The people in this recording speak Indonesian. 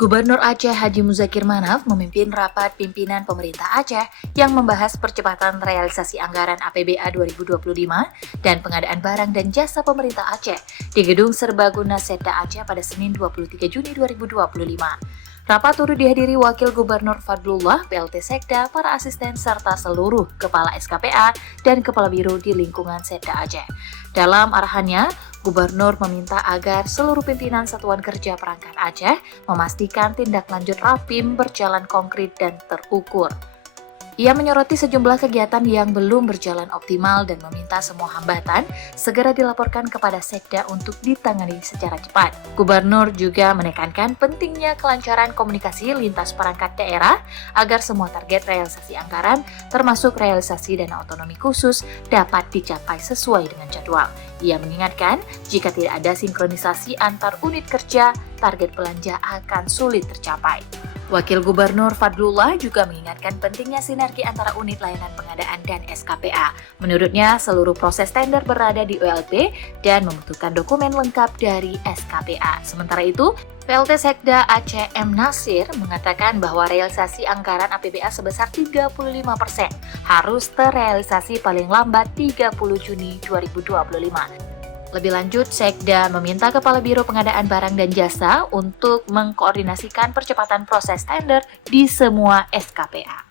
Gubernur Aceh Haji Muzakir Manaf memimpin rapat pimpinan pemerintah Aceh yang membahas percepatan realisasi anggaran APBA 2025 dan pengadaan barang dan jasa pemerintah Aceh di Gedung Serbaguna Setda Aceh pada Senin 23 Juni 2025. Rapat turut dihadiri Wakil Gubernur Fadlullah, PLT Sekda, para asisten serta seluruh Kepala SKPA dan Kepala Biro di lingkungan Setda Aceh. Dalam arahannya, Gubernur meminta agar seluruh pimpinan Satuan Kerja Perangkat Aceh memastikan tindak lanjut Rapim berjalan konkret dan terukur. Ia menyoroti sejumlah kegiatan yang belum berjalan optimal dan meminta semua hambatan segera dilaporkan kepada Sekda untuk ditangani secara cepat. Gubernur juga menekankan pentingnya kelancaran komunikasi lintas perangkat daerah agar semua target realisasi anggaran, termasuk realisasi dana otonomi khusus, dapat dicapai sesuai dengan jadwal. Ia mengingatkan, jika tidak ada sinkronisasi antar unit kerja, target belanja akan sulit tercapai. Wakil Gubernur Fadlullah juga mengingatkan pentingnya sinergi antara unit layanan pengadaan dan SKPA. Menurutnya, seluruh proses tender berada di ULP dan membutuhkan dokumen lengkap dari SKPA. Sementara itu, PLT Sekda Aceh M. Nasir mengatakan bahwa realisasi anggaran APBA sebesar 35% harus terrealisasi paling lambat 30 Juni 2025. Lebih lanjut, Sekda meminta Kepala Biro Pengadaan Barang dan Jasa untuk mengkoordinasikan percepatan proses tender di semua SKPA.